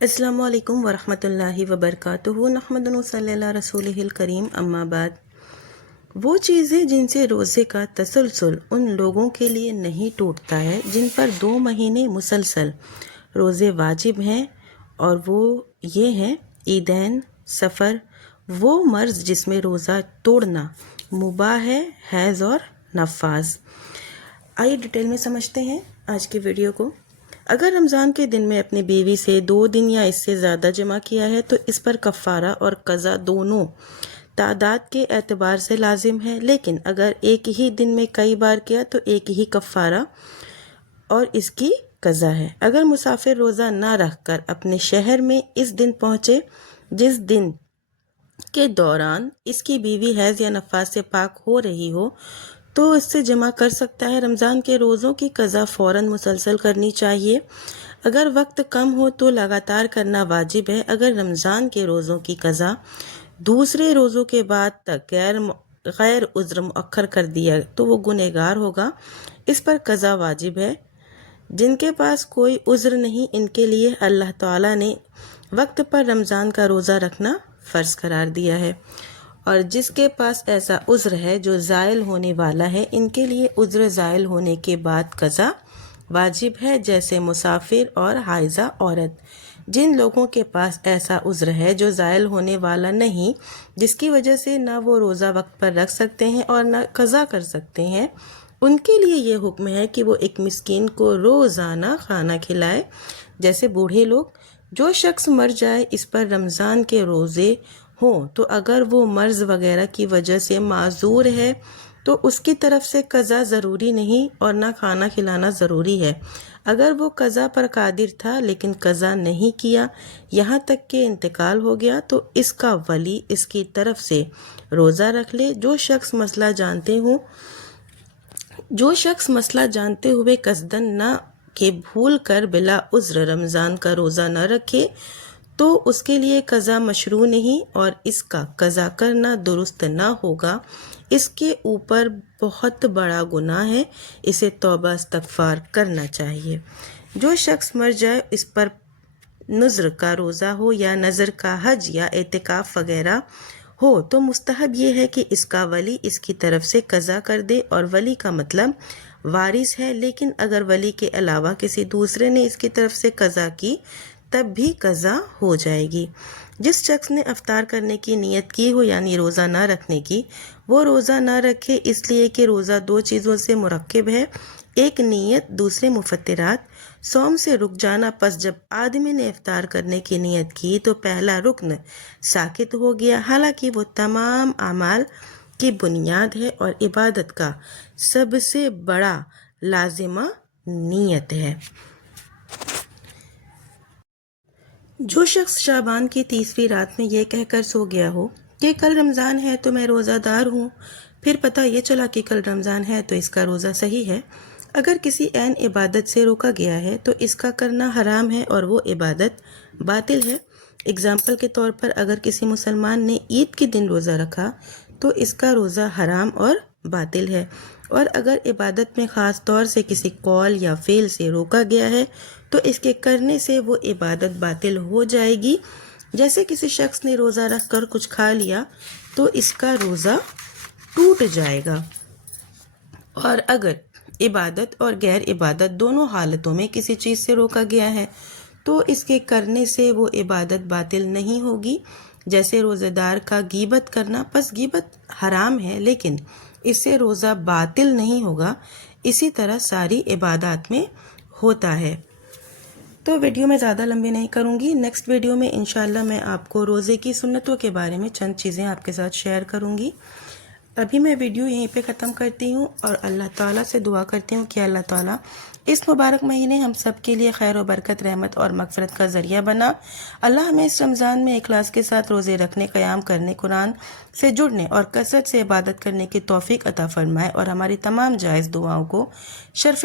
السلام علیکم ورحمۃ اللہ وبرکاتہ۔ نحمد صلی اللہ رسول الکریم، اما بعد۔ وہ چیزیں جن سے روزے کا تسلسل ان لوگوں کے لیے نہیں ٹوٹتا ہے جن پر 2 مہینے مسلسل روزے واجب ہیں، اور وہ یہ ہیں عیدین، سفر، وہ مرض جس میں روزہ توڑنا مباح ہے، حیض اور نفاذ۔ آئیے ڈیٹیل میں سمجھتے ہیں آج کی ویڈیو کو۔ اگر رمضان کے دن میں اپنی بیوی سے 2 دن یا اس سے زیادہ جمع کیا ہے تو اس پر کفارہ اور قضا دونوں تعداد کے اعتبار سے لازم ہے، لیکن اگر ایک ہی دن میں کئی بار کیا تو ایک ہی کفارہ اور اس کی قضا ہے۔ اگر مسافر روزہ نہ رکھ کر اپنے شہر میں اس دن پہنچے جس دن کے دوران اس کی بیوی حیض یا نفاس سے پاک ہو رہی ہو تو اس سے جمع کر سکتا ہے۔ رمضان کے روزوں کی قضا فوراً مسلسل کرنی چاہیے۔ اگر وقت کم ہو تو لگاتار کرنا واجب ہے۔ اگر رمضان کے روزوں کی قضا دوسرے روزوں کے بعد تک غیر عذر مؤخر کر دیا تو وہ گنہگار ہوگا، اس پر قضا واجب ہے۔ جن کے پاس کوئی عذر نہیں ان کے لیے اللہ تعالیٰ نے وقت پر رمضان کا روزہ رکھنا فرض قرار دیا ہے، اور جس کے پاس ایسا عذر ہے جو زائل ہونے والا ہے ان کے لیے عذر زائل ہونے کے بعد قضا واجب ہے، جیسے مسافر اور حائضہ عورت۔ جن لوگوں کے پاس ایسا عذر ہے جو زائل ہونے والا نہیں، جس کی وجہ سے نہ وہ روزہ وقت پر رکھ سکتے ہیں اور نہ قضا کر سکتے ہیں، ان کے لیے یہ حکم ہے کہ وہ ایک مسکین کو روزانہ کھانا کھلائے، جیسے بوڑھے لوگ۔ جو شخص مر جائے اس پر رمضان کے روزے ہوں تو اگر وہ مرض وغیرہ کی وجہ سے معذور ہے تو اس کی طرف سے قضا ضروری نہیں اور نہ کھانا کھلانا ضروری ہے۔ اگر وہ قضا پر قادر تھا لیکن قضا نہیں کیا یہاں تک کہ انتقال ہو گیا تو اس کا ولی اس کی طرف سے روزہ رکھ لے۔ جو شخص مسئلہ جانتے ہوئے قصدن نہ کہ بھول کر بلا عذر رمضان کا روزہ نہ رکھے تو اس کے لیے قضا مشروع نہیں اور اس کا قضا کرنا درست نہ ہوگا۔ اس کے اوپر بہت بڑا گناہ ہے، اسے توبہ استغفار کرنا چاہیے۔ جو شخص مر جائے اس پر نذر کا روزہ ہو یا نذر کا حج یا اعتکاف وغیرہ ہو تو مستحب یہ ہے کہ اس کا ولی اس کی طرف سے قضا کر دے، اور ولی کا مطلب وارث ہے، لیکن اگر ولی کے علاوہ کسی دوسرے نے اس کی طرف سے قضا کی تب بھی قضا ہو جائے گی۔ جس شخص نے افطار کرنے کی نیت کی ہو یعنی روزہ نہ رکھنے کی، وہ روزہ نہ رکھے، اس لیے کہ روزہ 2 چیزوں سے مرکب ہے، ایک نیت، دوسرے مفطرات۔ صوم سے رک جانا، پس جب آدمی نے افطار کرنے کی نیت کی تو پہلا رکن ساقط ہو گیا، حالانکہ وہ تمام اعمال کی بنیاد ہے اور عبادت کا سب سے بڑا لازمہ نیت ہے۔ جو شخص شعبان کی 30ویں رات میں یہ کہہ کر سو گیا ہو کہ کل رمضان ہے تو میں روزہ دار ہوں، پھر پتہ یہ چلا کہ کل رمضان ہے تو اس کا روزہ صحیح ہے۔ اگر کسی عین عبادت سے روکا گیا ہے تو اس کا کرنا حرام ہے اور وہ عبادت باطل ہے۔ اگزامپل کے طور پر اگر کسی مسلمان نے عید کے دن روزہ رکھا تو اس کا روزہ حرام اور باطل ہے، اور اگر عبادت میں خاص طور سے کسی قول یا فعل سے روکا گیا ہے تو اس کے کرنے سے وہ عبادت باطل ہو جائے گی۔ جیسے کسی شخص نے روزہ رکھ کر کچھ کھا لیا تو اس کا روزہ ٹوٹ جائے گا، اور اگر عبادت اور غیر عبادت دونوں حالتوں میں کسی چیز سے روکا گیا ہے تو اس کے کرنے سے وہ عبادت باطل نہیں ہوگی۔ جیسے روزہ دار کا غیبت کرنا، پس غیبت حرام ہے لیکن اس سے روزہ باطل نہیں ہوگا، اسی طرح ساری عبادات میں ہوتا ہے۔ تو ویڈیو میں زیادہ لمبی نہیں کروں گی، نیکسٹ ویڈیو میں انشاءاللہ میں آپ کو روزے کی سنتوں کے بارے میں چند چیزیں آپ کے ساتھ شیئر کروں گی۔ ابھی میں ویڈیو یہیں پہ ختم کرتی ہوں اور اللہ تعالیٰ سے دعا کرتی ہوں کہ اللہ تعالیٰ اس مبارک مہینے ہم سب کے لیے خیر و برکت، رحمت اور مغفرت کا ذریعہ بنا۔ اللہ ہمیں اس رمضان میں اخلاص کے ساتھ روزے رکھنے، قیام کرنے، قرآن سے جڑنے اور کثرت سے عبادت کرنے کی توفیق عطا فرمائے، اور ہماری تمام جائز دعاؤں کو شرف